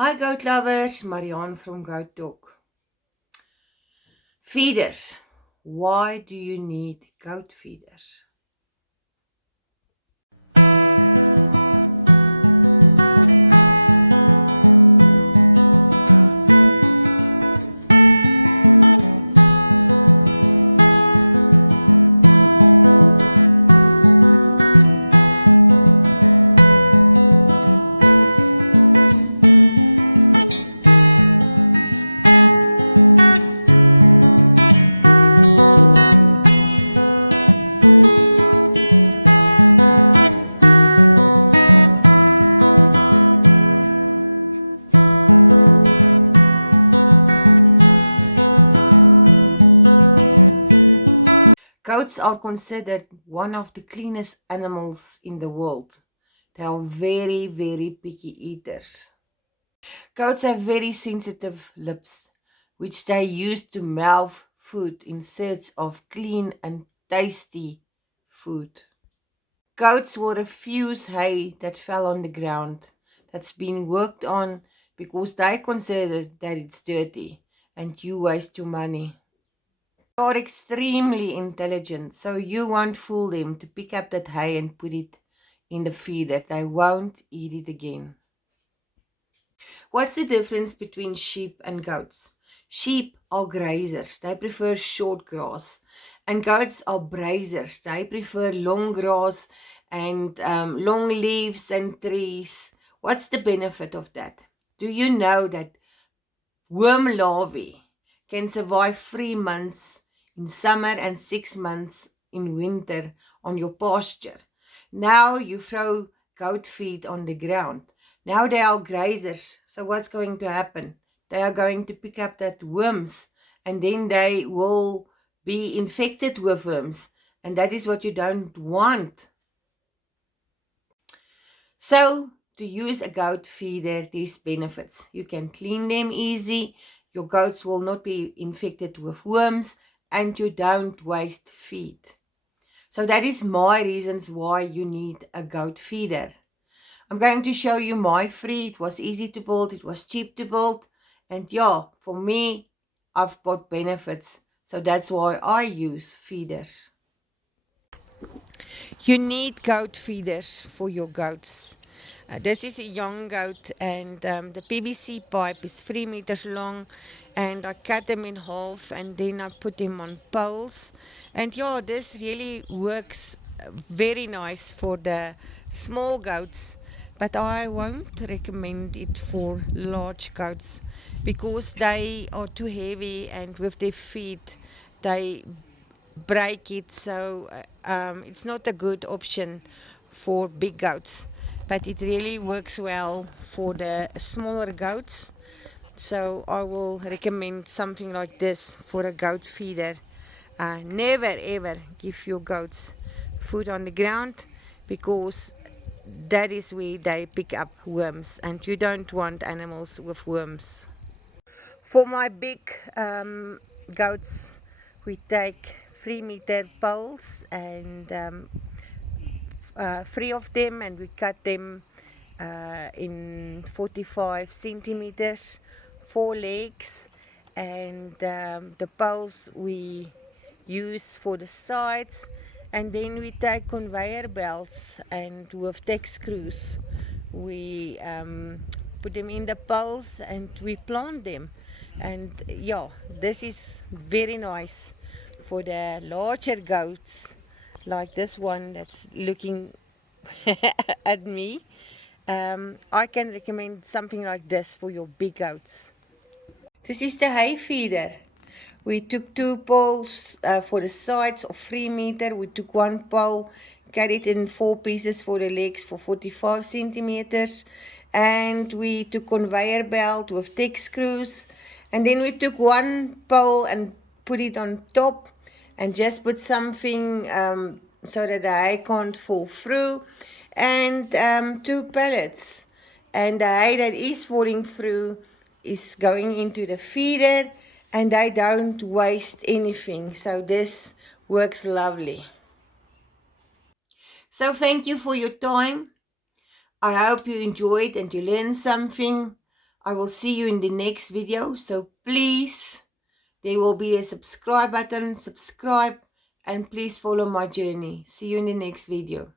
Hi goat lovers, Marianne from Goat Talk. Feeders. Why do you need goat feeders? Goats are considered one of the cleanest animals in the world. They are very, very picky eaters. Goats have very sensitive lips, which they use to mouth food in search of clean and tasty food. Goats will refuse hay that fell on the ground that's been worked on because they consider that it's dirty and you waste your money. They are extremely intelligent, so you won't fool them to pick up that hay and put it in the feeder. They won't eat it again. What's the difference between sheep and goats? Sheep are grazers. They prefer short grass. And goats are brazers. They prefer long grass and long leaves and trees. What's the benefit of that? Do you know that worm larvae can survive 3 months in summer and 6 months in winter on your pasture? Now you throw goat feed on the ground. Now they are grazers. So what's going to happen? They are going to pick up that worms and then they will be infected with worms. And that is what you don't want. So to use a goat feeder, these benefits. You can clean them easy. Your goats will not be infected with worms and you don't waste feed. So that is my reasons why you need a goat feeder. I'm going to show you my free. It was easy to build. It was cheap to build. And yeah, for me, I've got benefits. So that's why I use feeders. You need goat feeders for your goats. This is a young goat and the PVC pipe is 3 meters long and I cut them in half and then I put them on poles. And yeah, this really works very nice for the small goats, but I won't recommend it for large goats because they are too heavy and with their feet they break it, so it's not a good option for big goats, but it really works well for the smaller goats. So I will recommend something like this for a goat feeder. Never ever give your goats food on the ground because that is where they pick up worms and you don't want animals with worms. For my big goats, we take 3 meter poles and 3 of them, and we cut them in 45 centimeters, 4 legs, and the poles we use for the sides, and then we take conveyor belts and with tech screws we put them in the poles and we plant them. And yeah, this is very nice for the larger goats like this one that's looking at me. I can recommend something like this for your big goats. This is the hay feeder. We took 2 poles for the sides of 3 meter. We took 1 pole, cut it in 4 pieces for the legs for 45 centimeters. And we took conveyor belt with tech screws. And then we took 1 pole and put it on top and just put something so that the hay can't fall through. And 2 pallets. And the hay that is falling through is going into the feeder and I don't waste anything. So this works lovely. So thank you for your time. I hope you enjoyed and you learned something. I will see you in the next video. So please, there will be a subscribe button, subscribe, and please follow my journey. See you in the next video.